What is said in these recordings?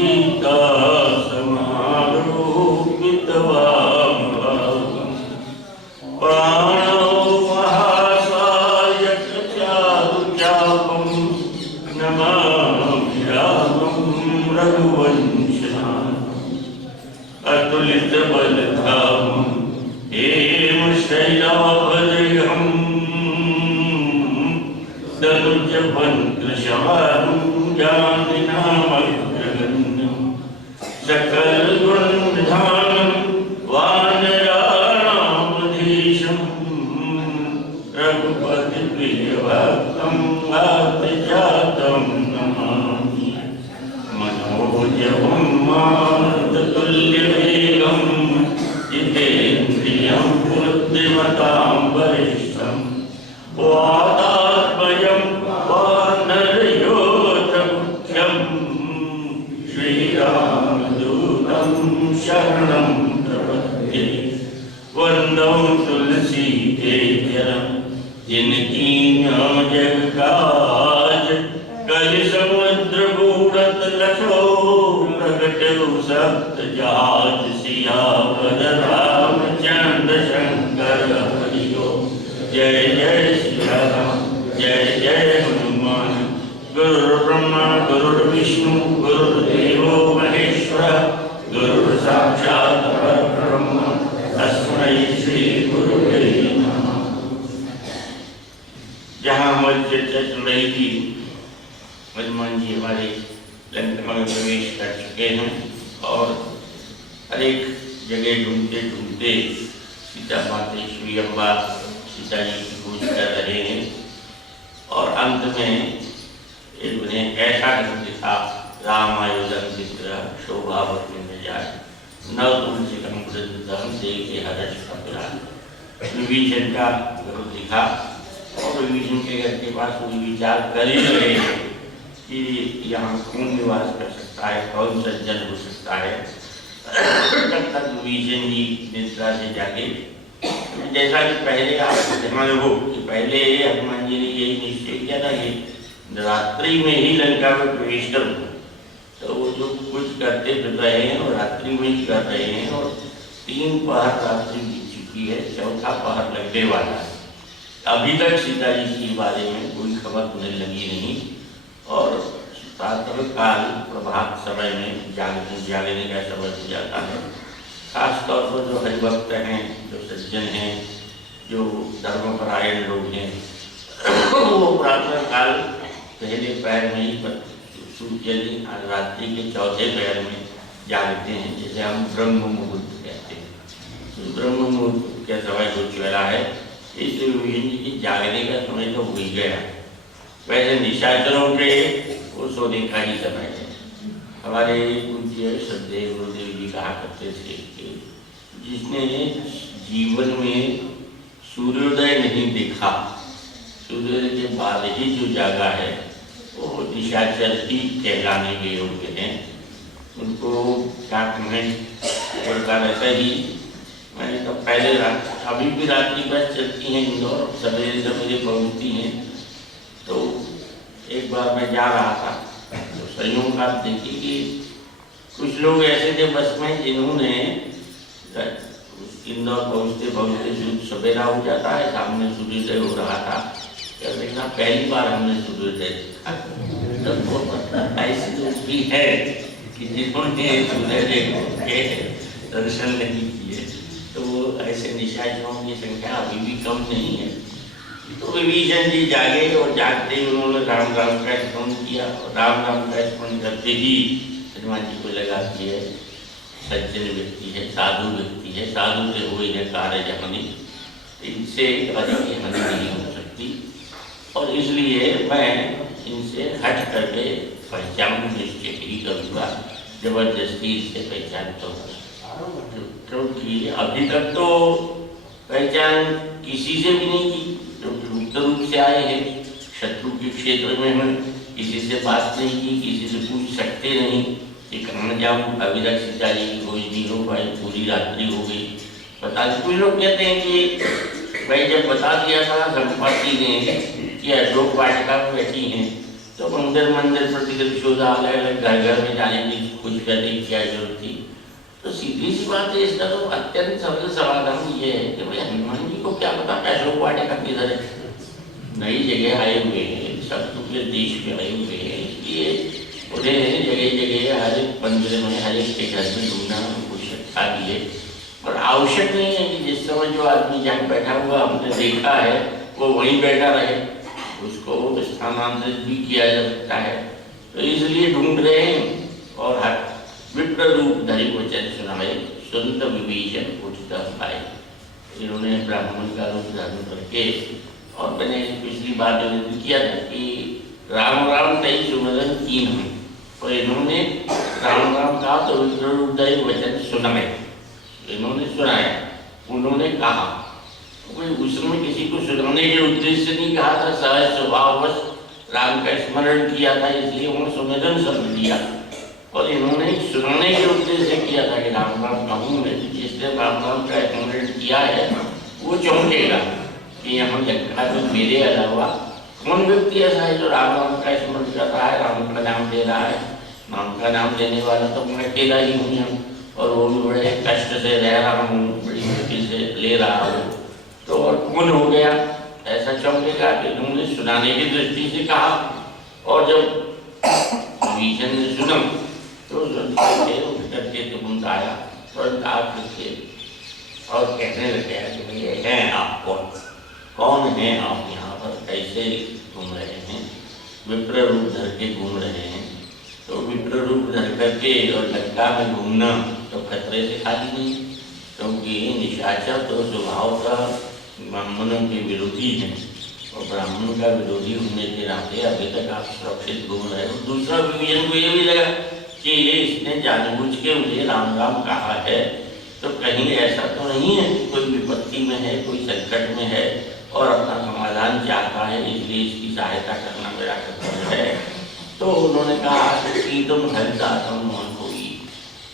सीता समारोपितवामभागम् पाणौ महासायक चारुचापं नमामि रामं रघुवंशनाथम् अतुलितबलधामं हेमशैलाभजहम् दनुजपन्त्रशमानं जाननामग्रगण्यं सकलगुणनिधानं वानराणामधीशं रघुपतिप्रियभक्तं वातजातं नमामि मनोजवं मारुततुल्यवेगं जितेन्द्रियं बुद्धिमतां वरिष्ठं वातात्मजं वानरयोधमुख्यं श्रीरामदूतं शरणं प्रपद्ये वन्दौ तुलसीकेतनं जिनकीर्णो जगकाज कलिसमुद्रगूढतलसो प्रगटौ सप्तजात सियावर रामचन्द्र शङ्कर हरि ओम्। जय जय श्री राम जय जय हनुमान। गुरुर्ब्रह्मा गुरुर्विष्णु गुरुर्देवो महेश्वर गुरुः साक्षात् परब्रह्म तस्मै श्री गुरुवे नमः। जहाँ हमारी चर्चा चल रही थी, हनुमान जी हमारे लंका में प्रवेश कर चुके हैं और हर एक जगह ढूंढते ढूंढते सीता मातेश्वरी अम्बा सीता जी की पूजा कर रहे हैं और अंत में इन्होंने ऐसा ढंग दिखा राम आयोजन चित्र शोभावती में जाए नव तुलसी कम से हर्ष कपिराज विभीषण का गुरु दिखा और विभीषण के घर के पास वो विचार कर ही रहे हैं कि यहाँ कौन निवास कर सकता है, कौन सज्जन हो सकता है। तब तक विभीषण जी निद्रा से जागे। जैसा कि पहले आप ध्यान हो कि पहले हनुमान जी ने यही निश्चय किया था कि रात्रि में ही लंका में प्रवेश करूँ, तो वो जो कुछ करते फिर रहे हैं और रात्रि में ही कर रहे हैं और 3 पहर रात्रि बीत चुकी है, चौथा पहर लगने वाला है। अभी तक सीता जी के बारे में कोई खबर उन्हें लगी नहीं और प्रातः काल प्रभात समय में जागने का समय हो जाता है। खास तौर पर जो हरिभक्त हैं, जो सज्जन हैं, जो धर्मपरायण लोग हैं, वो प्रातः काल पहले पैर में ही सूर्य रात्रि के चौथे पैर में जागते हैं, जिसे हम ब्रह्म मुहूर्त कहते हैं। तो ब्रह्म मुहूर्त का समय हो चला है, इसलिए विभीषण जी जागने का समय तो हो ही गया। वैसे निशाचरों के वो सोने का ही समय है। हमारे पूज्य श्रद्धेय गुरुदेव जी कहा करते थे कि जिसने जीवन में सूर्योदय नहीं देखा, सूर्योदय के बाद ही जो जागा है, वो निशाचर ही कहलाने के योग्य हैं। उनको क्या कहें, प्रकार ऐसा ही मैंने तो पहले अभी भी रात्रि बस चलती हैं इंदौर, सवेरे सवेरे पहुँचती हैं। तो एक बार मैं जा रहा था तो संयोग आप देखिए कि कुछ लोग ऐसे थे बस में जिन्होंने इंदौर पहुँचते पहुँचते सवेरा हो जाता है, सामने सूर्योदय हो रहा था। क्या देखना पहली बार हमने सूर्योदय देखा। ऐसी लोग भी है कि जिन्होंने सूर्योदय के दर्शन नहीं किए, तो ऐसे निशाचरों की संख्या अभी भी कम नहीं है। तो विभीषण जी जागे और जागते ही उन्होंने राम राम का स्मरण किया और राम राम का स्मरण करते ही हनुमान जी को लगा कि है सज्जन व्यक्ति है, साधु व्यक्ति है, साधु से हुई है कार्य जहानी, इनसे हानि नहीं हो सकती और इसलिए मैं इनसे हट करके पहचान निश्चय ही करूँगा, जबरदस्ती इससे पहचान करूँगा। क्योंकि अभी तक तो पहचान किसी से भी नहीं की, क्योंकि गुप्त रूप से आए हैं, शत्रु के क्षेत्र में हैं, किसी से बात नहीं की, किसी से पूछ सकते नहीं कि कहाँ जाऊँ। अभी तक सीता जी की खोज नहीं हो पाई, पूरी रात्रि हो गई। बता कुछ लोग कहते हैं कि भाई जब बता दिया था संपत्ति ने कि अशोक वाटिका में बैठी हैं, तो मंदिर मंदिर प्रतिगत शोधा, अलग अलग घर घर में जाने की कुछ करने की क्या जरूरत थी। तो सीधी सी बात है, इसका तो अत्यंत सरल समाधान ये है कि भाई हनुमान जी को क्या पता पैसों को बांटे का किधर है, नई जगह आए हुए हैं, सब दूसरे देश में आए हुए हैं, इसलिए उन्हें जगह जगह हर एक मंदिर में हर एक के घर में ढूंढना आवश्यकता भी है। और आवश्यक नहीं है कि जिस समय जो आदमी जहाँ बैठा हुआ हमने देखा है वो वहीं बैठा रहे, उसको स्थानांतरित भी किया जा सकता है। तो इसलिए ढूंढ रहे हैं। और हर विप्र रूप धरि वचन सुनाए, सुनत विभीषण उचित पाए। इन्होंने ब्राह्मण का रूप धारण करके, और मैंने पिछली बार जो किया था कि राम राम तई सुमरन कीन हम, और इन्होंने राम राम कहा तो विप्र रूप धरि वचन सुनाए, इन्होंने सुनाया, उन्होंने कहा। कोई उसमें किसी को सुनाने के उद्देश्य से नहीं कहा था, सहज स्वभाववश राम का स्मरण किया था, इसलिए उन्होंने सुमिरन शब्द दिया। और इन्होंने सुनाने के उद्देश्य से किया था कि राम राम कहूँ मैं, जिसने राम राम का स्मरण किया है वो चौंकेगा कि यहाँ जगह में मेरे अलावा कौन व्यक्ति ऐसा है जो राम राम का स्मरण कर रहा है, राम का नाम ले रहा है। राम का नाम लेने वाला तो मैं अकेला ही हूँ यहाँ, और वो भी बड़े कष्ट से रह रहा हूँ, बड़ी मुश्किल से ले रहा हूँ, तो और कौन हो गया ऐसा चौंकेगा। कि उन्होंने सुनाने की दृष्टि से कहा। और जब विभीषण ने सुना तो करके तुरंत आया, तुरंत आके और कहने लग गया कि भाई हैं आप कौन हैं आप, यहाँ पर कैसे घूम रहे हैं, विप्र रूप धर के घूम रहे हैं। तो विप्र रूप धर करके और लंका में घूमना तो खतरे से खाली नहीं, क्योंकि निशाचर तो स्वभाव का ब्राह्मणों के विरोधी हैं, और ब्राह्मण का विरोधी होने के नाते अभी तक आप सुरक्षित घूम रहे हो। दूसरा विभीषण को ये भी लगा कि इसने जानबूझ के मुझे राम राम कहा है, तो कहीं ऐसा तो नहीं है कि कोई विपत्ति में है, कोई संकट में है और अपना समाधान चाहता है, इसलिए इसकी सहायता करना मेरा कर्तव्य है। तो उन्होंने कहा कि तुम हरिदास मोहन होगी,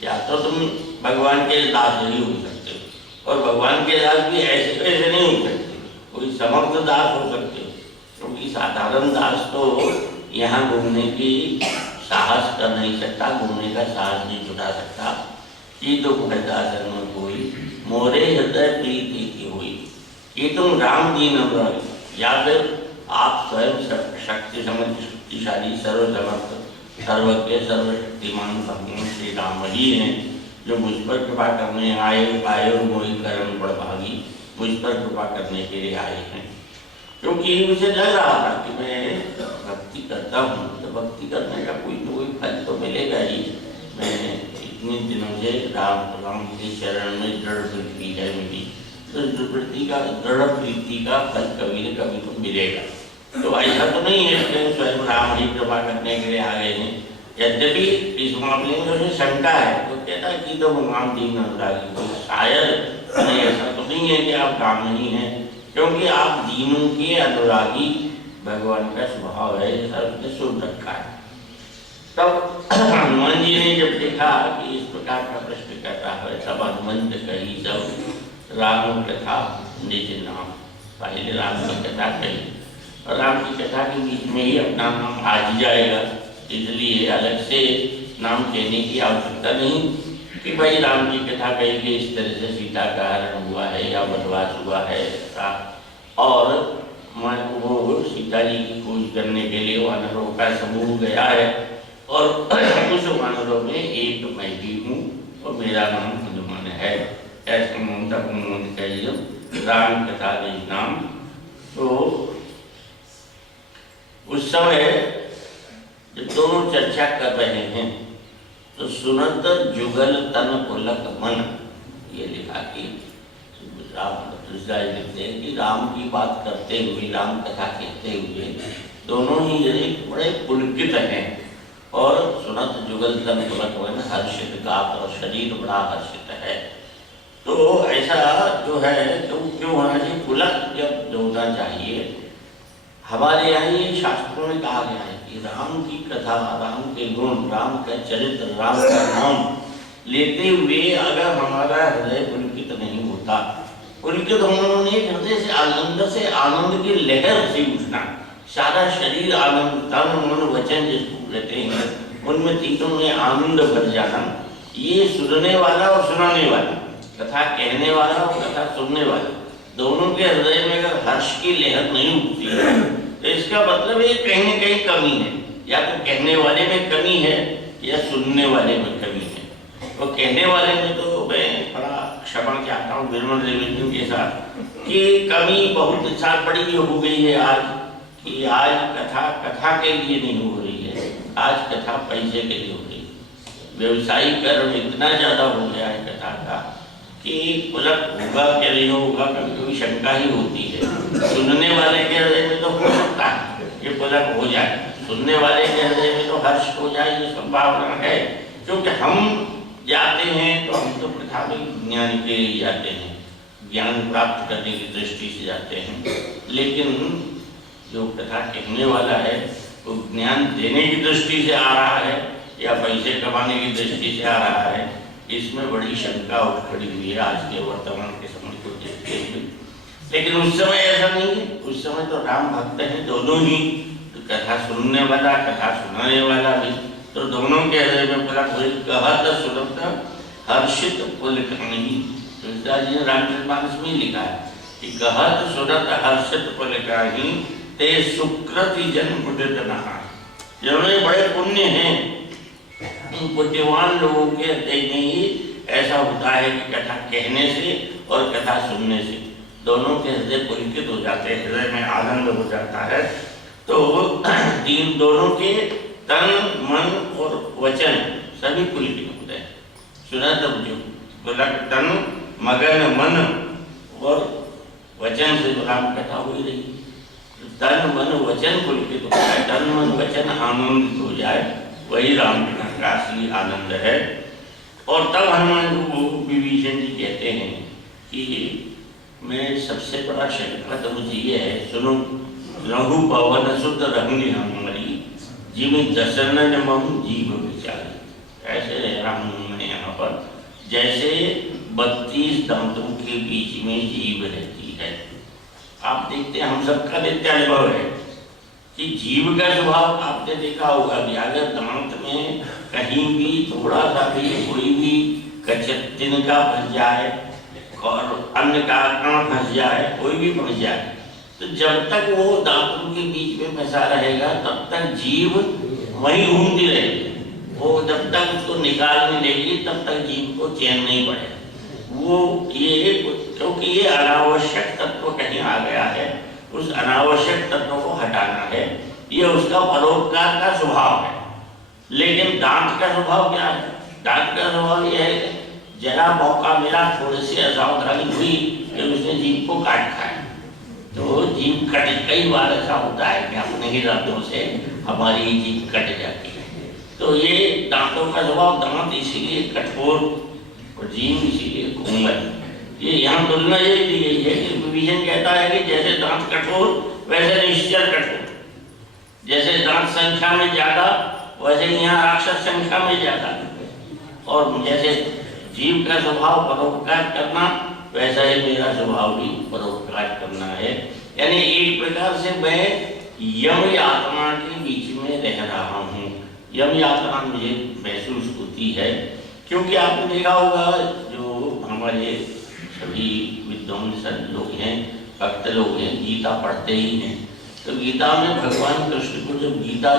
या तो तुम भगवान के दास नहीं हो सकते हो, और भगवान के दास भी ऐसे ऐसे नहीं हो सकते, कोई समर्थ दास हो सकते हो, क्योंकि साधारण दास तो यहाँ घूमने की साहस कर नहीं सकता, घूमने का साहस नहीं जुटा सकता। कि तो हरिदास कोई मोरे हृदय प्रीति की हुई, कि तुम राम दीन अनुरागी, या फिर आप स्वयं शक्ति शक्तिशाली सर्वसमर्थ सर्वज्ञ सर्वशक्तिमान भगवान श्री राम ही हैं, जो मुझ पर कृपा करने आए मोहि करम बड़भागी, मुझ पर कृपा करने के लिए आए हैं। क्योंकि मुझे लग रहा था कि मैं भक्ति करता हूँ तो भक्ति करने का कोई न कोई फल तो मिलेगा ही। मैं इतने दिनों से राम के शरण में दृढ़ प्रीति है मेरी, तो दृढ़ प्रीति का फल कभी न कभी तो मिलेगा। तो ऐसा तो नहीं है कि स्वयं राम ही कृपा करने के लिए आ गए हैं। यद्यपि इस मामले में मुझे शंका है, तो कहता है कि तो भगवान दीन अनुरागी, तो शायद ऐसा तो नहीं है कि आप राम नहीं हैं, क्योंकि आप दीनों के अनुरागी भगवान का स्वभाव है, ऐसा उसने सुन रखा है। तब हनुमान जी ने जब देखा कि इस प्रकार का प्रश्न कर रहा है, तब हनुमंत कही सब राम कथा निज नाम, पहले राम की कथा कही, और राम की कथा के बीच में ही अपना नाम आ ही जाएगा, इसलिए अलग से नाम कहने की आवश्यकता नहीं कि भाई राम की कथा कही कि इस तरह से सीता का हरण हुआ है या वनवास हुआ है ऐसा। और वो सीता जी की खोज करने के लिए वानरों का समूह गया है, और उस वानरों में एक मैं भी हूँ और मेरा नाम हनुमान है, ऐसा ममता कहिए राम कथा निज नाम। तो उस समय जब दोनों चर्चा कर रहे हैं तो सुनत जुगल तन पुलक मन, ये लिखा कि तुलसीदास लिखते हैं कि राम की बात करते हुए, राम कथा कहते हुए दोनों ही जने बड़े पुलकित हैं, और सुनत जुगल तन पुलक मन, हर्षित गात और शरीर बड़ा हर्षित है। तो ऐसा जो है तो क्यों होना चाहिए, पुलक जब होना चाहिए। हमारे यहाँ ये शास्त्रों में कहा गया है कि राम की कथा, राम के गुण, राम का चरित्र, राम का नाम लेते हुए अगर हमारा हृदय पुलकित नहीं होता, पुलकित होने हृदय से आनंद की लहर से उठना, सारा शरीर आनंद, तन मन वचन जिसको कहते हैं, उनमें तीनों में आनंद भर जाना। ये सुनने वाला और सुनाने वाला, कथा कहने वाला और कथा सुनने वाला, दोनों के हृदय में अगर हर्ष की लहर नहीं उठती है तो इसका मतलब ये कहीं न कहीं कमी है, या तो कहने वाले में कमी है या सुनने वाले में कमी है। और कहने वाले में तो मैं बड़ा क्षमा चाहता हूँ विमल रेवंजन के साथ कि कमी बहुत साथ बड़ी हो गई है आज, कि आज कथा के लिए नहीं हो रही है, आज कथा पैसे के लिए हो रही है। व्यवसायीकरण इतना ज़्यादा हो गया है कथा का कि पुलक होगा क्या नहीं होगा कभी कभी शंका ही होती है। सुनने वाले के हृदय में तो हो सकता है कि पुलक हो जाए, सुनने वाले के हृदय में तो हर्ष हो जाए, ये संभावना है। क्योंकि हम जाते हैं तो हम तो कथा में ज्ञान के लिए जाते हैं, ज्ञान प्राप्त करने की दृष्टि से जाते हैं, लेकिन जो कथा कहने वाला है वो ज्ञान देने की दृष्टि से आ रहा है या पैसे कमाने की दृष्टि से आ रहा है, इसमें बड़ी शंका उठ खड़ी हुई है आज के वर्तमान के समय को देखते हुए। लेकिन उस समय ऐसा नहीं है, उस समय तो राम भक्त हैं दोनों ही, तो कथा सुनने वाला कथा सुनाने वाला भी, तो दोनों के हृदय में पुलक हुई। कहत सुनत हर्षित पुलक नहीं, तुलसीदास जी ने रामचरितमानस में लिखा है कि कहत सुनत हर्षित पुलक नहीं ते सुकृति जन्म मुदित नहा। जिन्होंने बड़े पुण्य हैं उन पुण्यवान लोगों के हृदय में ही ऐसा होता है कि कथा कहने से और कथा सुनने से दोनों के हृदय पुलकित हो जाते हैं, हृदय में आनंद हो जाता है। तो तीन दोनों के तन मन और वचन सभी पुलकित होते हैं। सुना तब जो पुलक तन मगन मन और वचन से राम कथा हो रही, तन मन वचन पुलकित होता है, तन मन वचन आनंदित हो जाए, वही राम का असली आनंद है। और तब हनुमान को विभीषण जी कहते हैं कि मैं सबसे बड़ा शंका तो मुझे ये है, सुनो रघु पवन सुत रंगी हमारी जीव दर्शन मम जीव विचारी। ऐसे राम ने यहाँ पर जैसे 32 दांतों के बीच में जीव रहती है। आप देखते हैं, हम सबका नित्य अनुभव है कि जीव का स्वभाव आपने देखा होगा कि अगर दांत में कहीं भी थोड़ा सा भी कोई भी तिनका फंस जाए और अन्न का कण फंस जाए, कोई भी फंस जाए, तो जब तक वो दांतों के बीच में फंसा रहेगा तब तक जीव वहीं घूमती रहेगी। वो जब तक उसको निकालने लेगी तब तक जीव को चैन नहीं पड़ेगा। वो ये क्योंकि ये अनावश्यक तत्व कहीं आ गया है, उस अनावश्यक तत्व को हटाना है, ये उसका परोपकार का स्वभाव है। लेकिन दांत का स्वभाव क्या है? दांत का स्वभाव यह है जरा मौका मिला, थोड़े से असावधानी हुई कि उसने जीव को काट खाया, तो जीव कट, कई बार ऐसा होता है कि अपने ही दांतों से हमारी जीव कट जाती है। तो ये दांतों का स्वभाव, दांत इसीलिए कठोर और जीव इसीलिए कोमल। ये यहाँ तुलना ये दी गई है कि विभीषण कहता है कि जैसे दांत कठोर वैसे निश्चर कठोर, जैसे दांत संख्या में ज्यादा वैसे यहाँ राक्षस संख्या में ज्यादा, और जैसे जीव का स्वभाव परोपकार करना वैसा ही मेरा स्वभाव भी परोपकार करना है। यानी एक प्रकार से मैं यम यात्रा के बीच में रह रहा हूँ। यम यात्रा मुझे महसूस होती है क्योंकि आपने देखा होगा जो हमारे सभी विद्वान संत लोग हैं, भक्त लोग हैं, गीता पढ़ते ही हैं। तो गीता में भगवान कृष्ण को जब गीता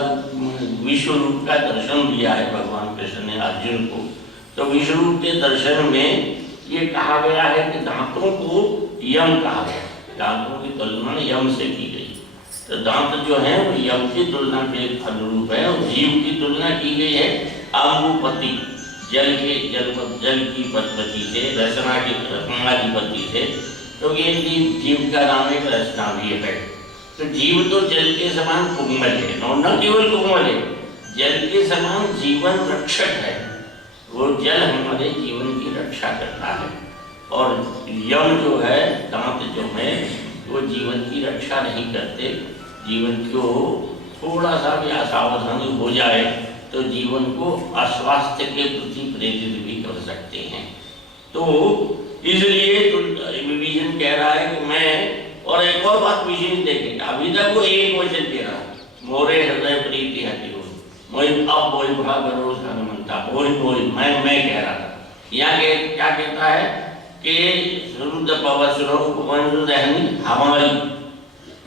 विश्व रूप का दर्शन दिया है भगवान कृष्ण ने अर्जुन को, तो विश्व रूप के दर्शन में ये कहा गया है कि दांतों को यम कहा गया, दांतों की तुलना यम से की गई। तो दांत जो है वो यम की तुलना के अनुरूप है, और जीव की तुलना की गई है आंबुपति, जल की पद्धति से, रचना की पद्धति से, क्योंकि तो जीव का नाम एक रचना भी है। तो जीव तो जल के समान कोमल है, और न केवल कोमल है, जल के समान जीवन रक्षक है। वो जल हमारे जीवन की रक्षा करता है, और यम जो है, दांत जो है, वो जीवन की रक्षा नहीं करते। जीवन को थोड़ा सा भी असावधानी हो जाए तो जीवन को अस्वास्थ्य के प्रति प्रेरित भी कर सकते हैं। तो इसलिए विभीषण कह रहा है कि मैं और एक और बात विशेष देखेंगे, अभी तक वो एक वचन दे रहा है, मोरे हृदय प्रीति हति हो, मोहि अब मोहि भा भरोस हनुमंता, मोहि मोहि मैं कह रहा था। यहाँ क्या कहता है कि रुद्र पवसुरो वंशुदहनी हमारी,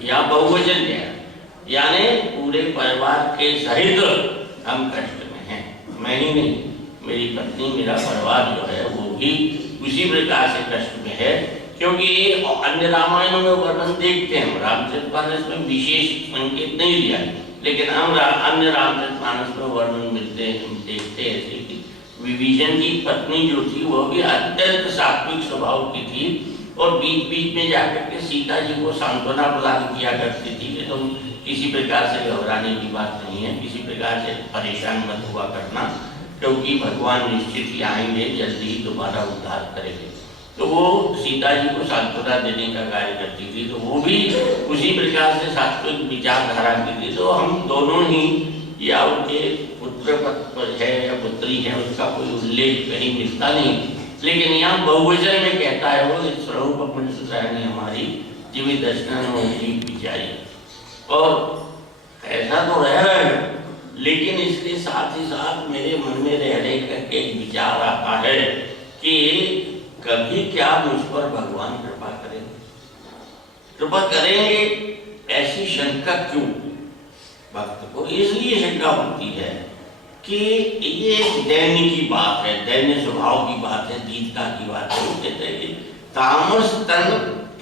यहाँ बहुवचन दिया, यानी पूरे परिवार के सहित हम कष्ट में हैं, मैं ही नहीं, मेरी पत्नी, मेरा परिवार जो है वो भी उसी प्रकार से कष्ट में है। क्योंकि अन्य रामायणों में वर्णन देखते हैं, रामचरितमानस में विशेष संकेत नहीं दिया, लेकिन हम अन्य रामचरितमानस में वर्णन मिलते हैं, हम देखते हैं ऐसे कि विभीषण की पत्नी जो थी वो भी अत्यंत सात्विक स्वभाव की थी और बीच बीच में जाकर के सीता जी को सांत्वना प्रदान किया करती थी कि तुम किसी प्रकार से घबराने की बात नहीं है, किसी प्रकार से परेशान मत हुआ करना, क्योंकि भगवान निश्चित ही आएंगे, जल्दी ही दोबारा उद्धार करेंगे। तो वो सीता जी को सांत्वना देने का कार्य करती थी, तो वो भी उसी प्रकार से सात्विक विचारधारा की थी। तो हम दोनों ही, या उनके पुत्र है या पुत्री है, उसका कोई उल्लेख कहीं मिलता नहीं, लेकिन यहाँ बहुवचन में कहता है वो स्वरूप अपनी हमारी जीवित दर्शन विचारी। और ऐसा तो रह रहा है, लेकिन इसके साथ ही साथ मेरे मन में रहने का एक विचार आता है कि कभी क्या मुझ पर भगवान कृपा करेंगे, कृपा करेंगे, ऐसी शंका क्यों भक्त को? इसलिए शंका होती है कि ये एक दैन्य की बात है, दैन्य स्वभाव की बात है, दीनता की बात है। वो कहते हैं कि तामस तन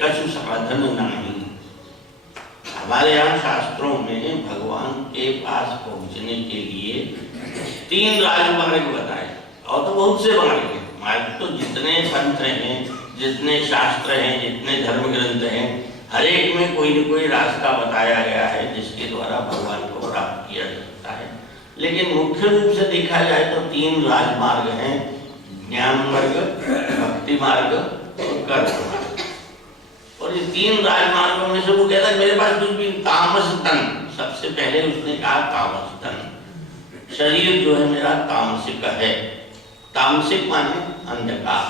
कछु साधन नहीं। हमारे यहाँ शास्त्रों में भगवान के पास पहुंचने के लिए 3 राजमार्ग बताए, और तो बहुत से मार्ग हैं। मार्ग तो जितने पंथ हैं, जितने शास्त्र हैं, जितने धर्म ग्रंथ हैं, हर एक में कोई न कोई रास्ता बताया गया है जिसके द्वारा भगवान को प्राप्त किया जा सकता है। लेकिन मुख्य रूप से देखा जाए तो 3 राजमार्ग हैं, ज्ञान मार्ग, भक्ति मार्ग और कर्म मार्ग। और ये 3 राजमार्गों में से वो कहता है मेरे पास कुछ भी तामस तन, सबसे पहले उसने कहा तामस तन, शरीर जो है मेरा तामसिक है। तामसिक माने अंधकार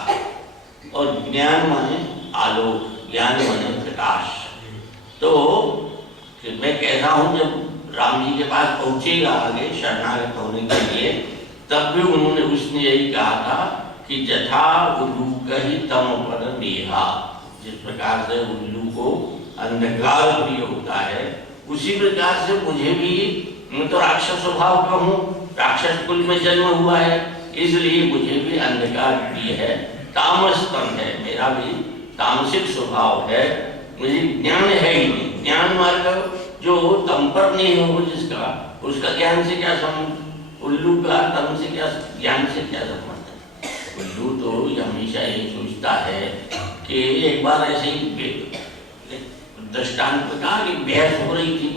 और ज्ञान माने आलोक, ज्ञान माने प्रकाश। तो मैं कह रहा हूँ जब राम जी के पास पहुंचेगा आगे शरणागत होने के लिए, तब भी उन्होंने उसने यही कहा था कि जथा उल्लूक ही तम पर नेहा, जिस प्रकार से उल्लू को अंधकार प्रिय होता है, उसी प्रकार से मुझे भी, मैं तो राक्षस स्वभाव का हूँ, राक्षस कुल में जन्म हुआ है, इसलिए मुझे भी अंधकार प्रिय है, तामस तन है, मेरा भी तामसिक स्वभाव है, मुझे ज्ञान है ही नहीं। ज्ञान मार्ग जो तम पर नहीं हो जिसका, उसका ज्ञान से क्या संबंध? उल्लू का तम से क्या, ज्ञान से क्या संबंध है? उल्लू तो हमेशा यही सोचता है कि एक बार ऐसे ही दृष्टांत कहा कि बहस हो रही थी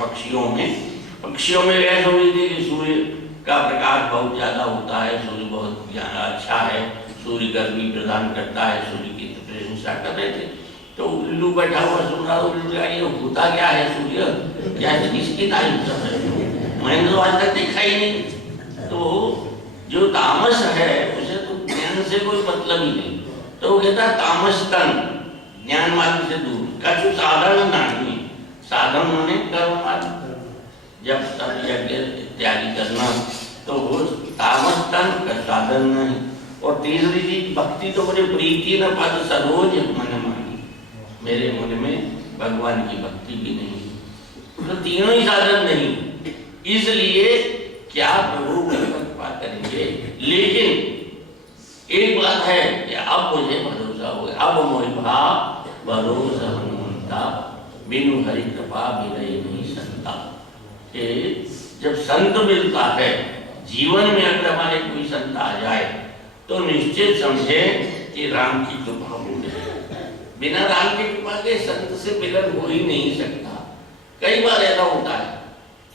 पक्षियों में बहस हो रही थी कि सूर्य का प्रकाश बहुत ज्यादा होता है, सूर्य बहुत अच्छा है, सूर्य गर्मी प्रदान करता है, सूर्य की प्रशंसा कर रहे थे। तो उल्लू बैठा हुआ सुन रहा, उल्लू का ये होता क्या है सूर्य, क्या किसकी तारीफ कर रहे हो, मैंने तो आज तक देखा ही नहीं। तो जो तामस है उसे तो ज्ञान से कोई मतलब ही नहीं। तो वो कहता है तामस तन, ज्ञान मार्ग से दूर, कछु साधन नहीं, साधन माने कर्म मार्ग, जब तब यज्ञ इत्यादि करना, तो वो तामस तन का साधन नहीं। और तीसरी चीज भक्ति तो मुझे प्रीति न पद सरोज मन मानी, मेरे मन में भगवान की भक्ति भी नहीं, तो तीनों ही साधन नहीं। इसलिए क्या प्रभु कृपा करेंगे। लेकिन एक बात है कि अब मुझे भरोसा हो गया, अब मोहि भरोसा हनुमंता, बिनु हरि कृपा मिले नहीं संता। जब संत मिलता है जीवन में, अगर हमारे कोई संत आ जाए तो निश्चित समझे कि राम की कृपा हो गई। बिना राम की कृपा के संत से मिलन हो ही नहीं सकता। कई बार ऐसा होता है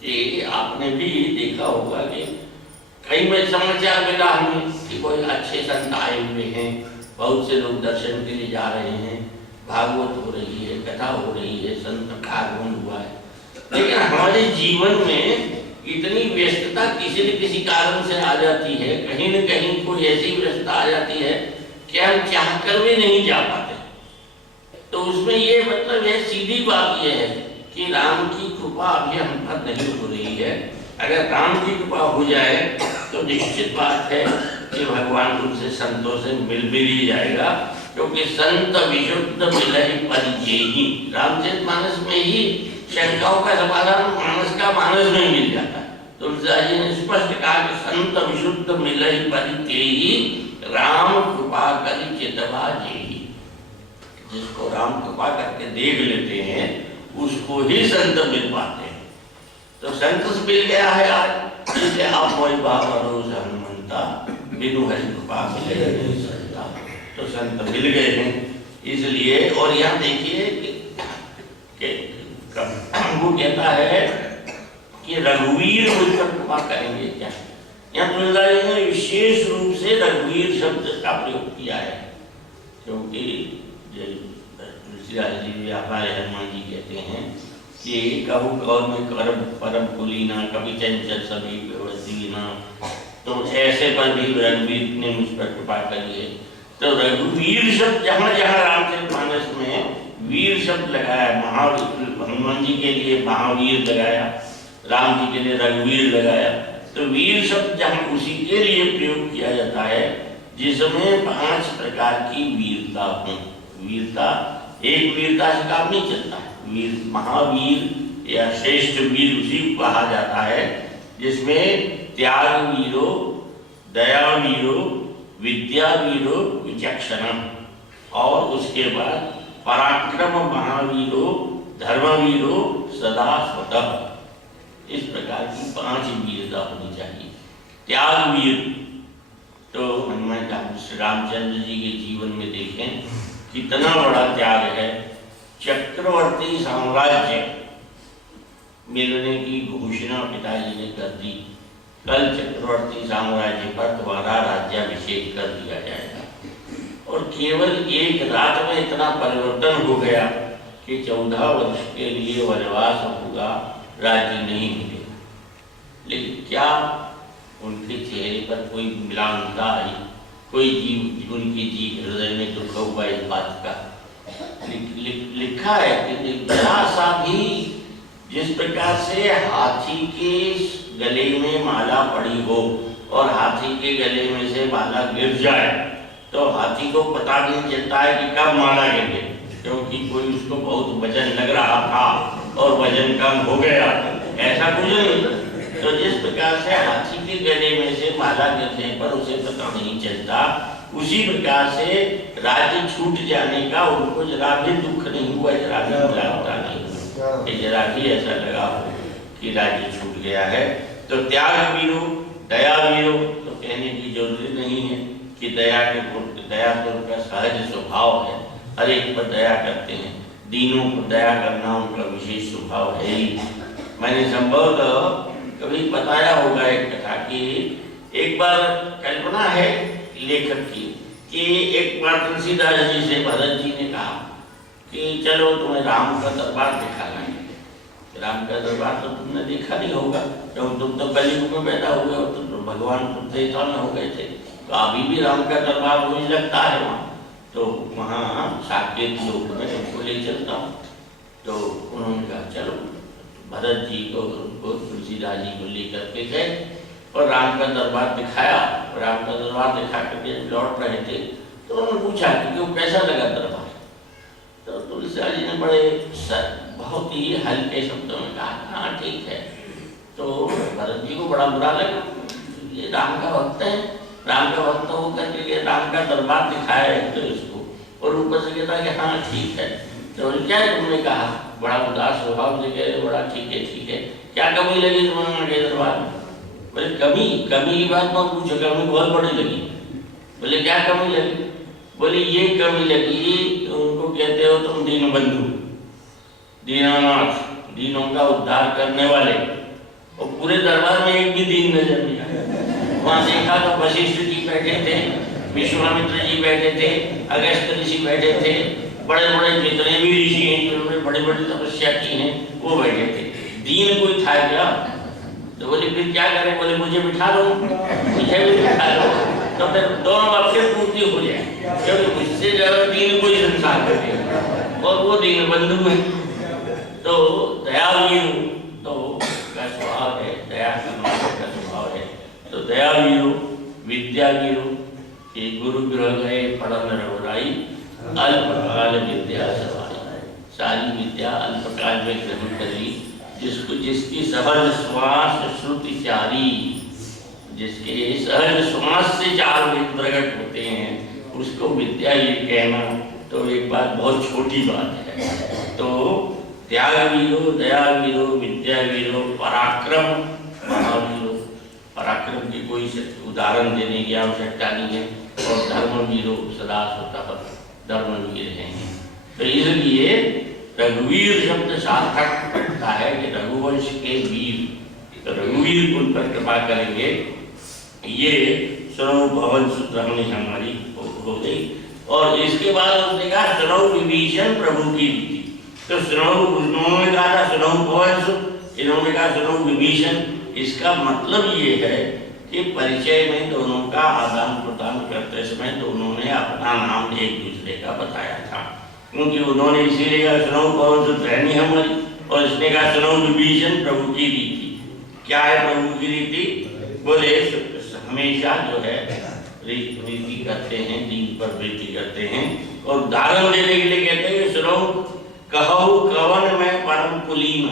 कि आपने भी देखा होगा कि कई में समाचार मिला हमें कि कोई अच्छे संत आए हुए हैं, बहुत से लोग दर्शन के लिए जा रहे हैं, भागवत हो रही है, कथा हो रही है, संत का आगमन हुआ है। लेकिन हमारे जीवन में इतनी व्यस्तता किसी न किसी कारण से आ जाती है, कहीं न कहीं कोई ऐसी व्यस्तता आ जाती है कि हम चाहकर भी नहीं जा पाते। तो उसमें ये मतलब है, सीधी बात ये है कि राम की कृपा अभी हम पर नहीं हो रही है। अगर राम की कृपा हो जाए तो निश्चित बात है कि भगवान उनसे संतों से मिल ही जाएगा, क्योंकि संत विशुद्ध मिलहि परिचेहि। रामचरितमानस में ही शंकाओं का समाधान मानस का मानस में मिल जाता है। तुलसीदास जी ने स्पष्ट कहा कि संत विशुद्ध मिलहि परिचेहि, राम कृपा करि चितवा जेहि। जिसको राम कृपा करके देख लेते हैं उसको ही संत मिल पाते हैं। तो संत से मिल गया है आज, जैसे आप मोहि बाबरोज हनुमंता, बिनु हरि कृपा मिले नहीं संता। तो संत मिल गए हैं इसलिए। और यहाँ देखिए कि वो कहता है कि रघुवीर मुझ पर कृपा करेंगे क्या। यहाँ तुलसीदास जी ने विशेष रूप से रघुवीर शब्द का प्रयोग किया है, क्योंकि तुलसीदास जी व्यापार हनुमान जी कहते हैं कि कहु कौन में परम कुलीना, कभी चंचल सभी व्यवस्थीना। तो ऐसे पर भी रघुवीर ने मुझ पर कृपा करी है। तो रघुवीर शब्द जहाँ जहाँ रामचरितमानस में वीर शब्द लगाया, हनुमान जी के लिए महावीर लगाया, राम जी के लिए रघुवीर लगाया। तो वीर शब्द जहाँ उसी के लिए प्रयोग किया जाता है जिसमें 5 प्रकार की वीरता हो। वीरता एक वीरता से काम नहीं चलता। वीर महावीर या श्रेष्ठ वीर उसी को कहा जाता है जिसमें त्याग वीरो, दया वीरो, विद्या वीरो, विचक्षणा, और उसके बाद पराक्रम महावीरो, धर्मवीरो, सदा स्वतः। इस प्रकार की 5 वीरता होनी चाहिए। त्याग वीर तो हनुमान श्री रामचंद्र जी के जीवन में देखें कितना बड़ा त्याग है। चक्रवर्ती साम्राज्य मिलने की घोषणा पिताजी ने कर दी, कल चक्रवर्ती साम्राज्य पर तुम्हारा राज्याभिषेक कर दिया जाएगा। और केवल एक रात में इतना परिवर्तन हो गया कि 14 वर्ष के लिए वनवास होगा, राज्य नहीं मिलेगा। लेकिन क्या उनके चेहरे पर कोई मिलानता आई, कोई जीव उनकी जीव हृदय में दुख हुआ इस बात का? लिखा है कि जरा सा भी, जिस प्रकार से हाथी के गले में माला पड़ी हो और हाथी के गले में से माला गिर जाए तो हाथी को पता नहीं चलता है कि कब माला गिर गई, क्योंकि कोई उसको बहुत वजन लग रहा था और वजन कम हो गया, ऐसा कुछ नहीं। तो जिस प्रकार से हाथी के गले में से माला गिरने पर उसे पता नहीं चलता, उसी प्रकार से राज्य छूट जाने का उनको जरा भी दुख नहीं हुआ, जरा भी मिलावटा नहीं हुआ, जरा भी ऐसा लगा हो कि राज्य छूट गया है। तो त्याग वीरो, दया वीरो तो कहने की जरूरत नहीं है कि दया तो उनका सहज स्वभाव है, हर एक पर दया करते हैं, दीनों को दया करना उनका विशेष स्वभाव है ही। मैंने संभवतः कभी बताया होगा एक कथा कि एक बार कल्पना है लेखक की कि एक बार तुलसीदास जी से भरत जी ने कहा कि चलो तुम्हें राम का दरबार दिखाना है। राम का दरबार तो तुमने देखा नहीं होगा, क्योंकि तुम तो कलयुग में पैदा हुए हो, तुम तो भगवान त्रेता में हो गए थे, तो अभी भी राम का दरबार मुझे लगता है वहाँ। तो वहाँ साकेत लोक में उनको ले चलता हूँ। तो उन्होंने कहा चलो, भरत जी को उनको तुलसीदास जी को लेकर के गए और राम का दरबार दिखाया। राम का दरबार दिखा करके लौट रहे थे तो उन्होंने पूछा कि वो कैसा लगा दरबार। तो तुलसीदास जी ने बड़े बहुत ही हल्के शब्दों में कहा हाँ ठीक है। तो भरत जी को बड़ा बुरा लगा, ये राम का भक्त है, राम का भक्त होकर के राम का दरबार दिखाया है तो इसको, और ऊपर से कहता कि हाँ ठीक है। तो क्या तुमने कहा, बड़ा उदास स्वभाव से कह, बड़ा ठीक है, क्या कमी लगी तुम्हारे दरबार में? बोले कमी की बात मत पूछो, कमी बहुत बड़ी लगी। बोले क्या कमी लगी? बोले ये कमी लगी, उनको कहते हो तुम दीन बंधु, दीनानाथ, दीनों का उद्धार करने वाले, और पूरे दरबार में एक भी दीन नजर नहीं आया। वहाँ देखा तो वशिष्ठ जी बैठे थे, विश्वामित्र जी बैठे थे, अगस्त्य ऋषि बैठे थे, बड़े बड़े जितने भी ऋषि हैं जिन्होंने बड़ी बड़ी तपस्या की हैं वो बैठे थे। दीन कोई था क्या? तो बोले फिर क्या करें? बोले मुझे बिठा दो, मुझे भी बिठा दो, तो फिर दोनों अवसर पूर्ति हो जाए, क्योंकि मुझसे ज्यादा दीन कोई संसार में नहीं। और वो दीनबंधु है। तो दयावीर तो का स्वभाव है, दया करने का स्वभाव है। तो दयावीरो विद्यावीरो ये गुरु ग्रह गए पढ़न रघुराई, अल्पकाल विद्या सवाई। सारी विद्या अल्पकाल में ग्रहण करी, जिसकी सहज श्वास श्रुति चारी, जिसके सहज श्वास से चार वेद प्रकट होते हैं, उसको विद्या ये कहना तो एक बात बहुत छोटी बात है। तो त्यागवीरो दयावीरो विद्यावीरो पराक्रम महावीरो, पराक्रम की कोई उदाहरण देने की आवश्यकता नहीं है। और धर्मवीरो सदा स्वतः धर्मवीर हैं। तो इसलिए रघुवीर शब्द सार्थक करता है कि रघुवंश के वीर, तो रघुवीर कुल पर कृपा करेंगे। ये सुनो भवन सूत्र हमने हमारी हो गई। और इसके बाद उसने कहा सुनो विभीषण प्रभु की रीति। तो सुनो उन्होंने कहा था सुनो भवन सूत्र, इन्होंने कहा सुनो विभीषण। इसका मतलब ये है कि परिचय में दोनों का आदान प्रदान करते समय दोनों ने अपना नाम एक दूसरे का बताया था, क्योंकि उन्होंने इसीलिए कहा सुनो पवन सुत रहनी हमारी, और इसने कहा सुनो विभीषण प्रभु की रीति। क्या है प्रभु की रीति? बोले हमेशा जो है रीति करते हैं, दीन पर वृद्धि करते हैं। और उदाहरण देने के लिए कहते हैं सुनो कहो कवन में परम कुलीन।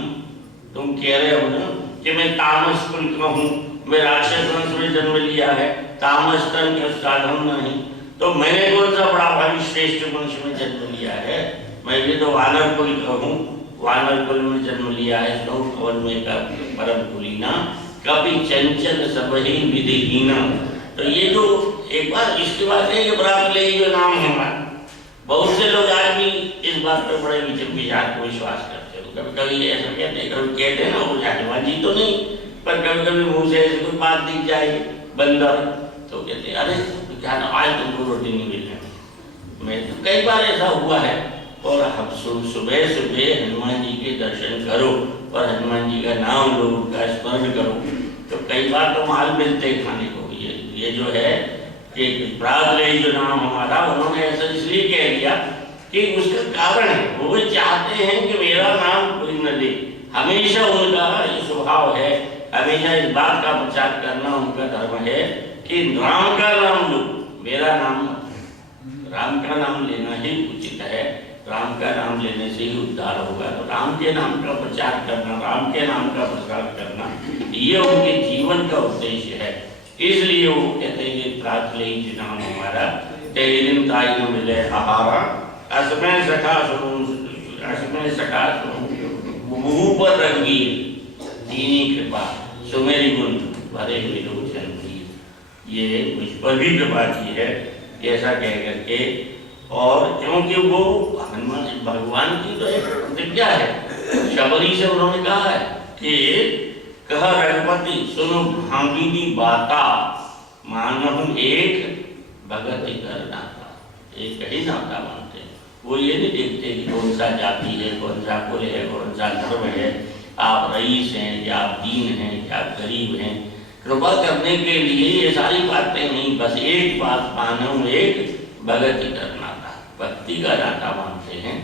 तुम कह रहे हो ना कि मैं तामस कुल का हूँ, मैं राक्षस वंश में जन्म लिया है, तामस तन का साधन नहीं, तो मैंने कौन सा बड़ा भारी श्रेष्ठ वंश में जन्म लिया है? मैं भी तो वानर कुल का हूँ, वानर कुल में जन्म लिया है। सुनो कवन में का परम कुलीना, कभी चंचल सबही विधिहीना। तो ये जो एक बार इसके बाद है कि बराबर ले जो नाम है हमारा, बहुत से लोग आज भी इस बात पर बड़े विचार को विश्वास करते हैं। कभी कभी ऐसा कहते हैं, कभी कहते हैं ना वो जातिवाद जी तो नहीं, पर कभी कभी मुँह से ऐसे कोई बात दिख जाए बंदर तो कहते हैं अरे क्या ना आज तुमको रोटी नहीं मिल रही। मैं तो कई बार ऐसा हुआ है। और हम सुबह सुबह हनुमान जी के दर्शन करो और हनुमान जी का नाम लो, उनका स्मरण करो, तो कई बार तो माल मिलते खाने को। ये जो है कि प्रातः जो नाम हमारा उन्होंने ऐसा इसलिए कह दिया कि उसका कारण है, वो भी चाहते हैं कि मेरा नाम कोई न ले। हमेशा उनका ये स्वभाव है, हमेशा इस बात का प्रचार करना उनका धर्म है कि राम का नाम लो, मेरा नाम मत। राम का नाम लेना ही उचित है, राम का नाम लेने से ही उद्धार होगा। तो राम के नाम का प्रचार करना, राम के नाम का प्रचार करना, ये उनके जीवन का उद्देश्य है। इसलिए वो कहते हैं कि प्रातः नाम हमारा तेरे दिन ताई न मिले आहारा, असमय सखा सुनो मुँह पर रंगीर, दीनी कृपा सुमेरी गुण भरे हुए लोचन वीर। ये मुझ पर भी कृपा की है ऐसा कह करके। और क्योंकि वो हनुमान भगवान की तो एक प्रतिज्ञा है, शबरी से उन्होंने कहा है कि कह रघुपति सुनो भामिनी बाता, मानव एक भगति कर नाता। एक ही नाता मानते हैं, वो ये नहीं देखते कि कौन सा जाति है, कौन सा कुल है, कौन सा धर्म है, आप रईस हैं या आप दीन हैं या आप गरीब हैं। कृपा करने के लिए ये सारी बातें नहीं, बस एक बात मानव एक भगति कर नाता, भक्ति का नाता मानते हैं।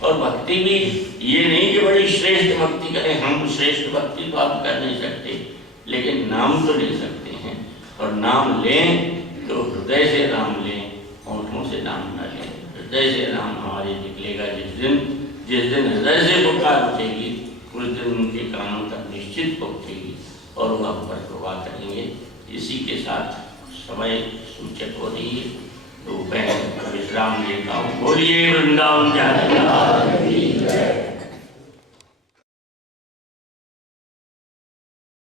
और भक्ति भी ये नहीं कि बड़ी श्रेष्ठ भक्ति करें, हम श्रेष्ठ भक्ति तो आप कर नहीं सकते, लेकिन नाम तो ले सकते हैं। और नाम लें तो हृदय से नाम लें, होठों से नाम न लें। हृदय से नाम हमारे निकलेगा जिस दिन हृदय से पुकार उठेगी, उस दिन उनके कानों तक निश्चित पहुँचेगी और वह हम पर कृपा करेंगे। इसी के साथ समय सूचक हो रही है, तो मैं विश्राम लेता हूँ। बोलिए वृंदावन जाने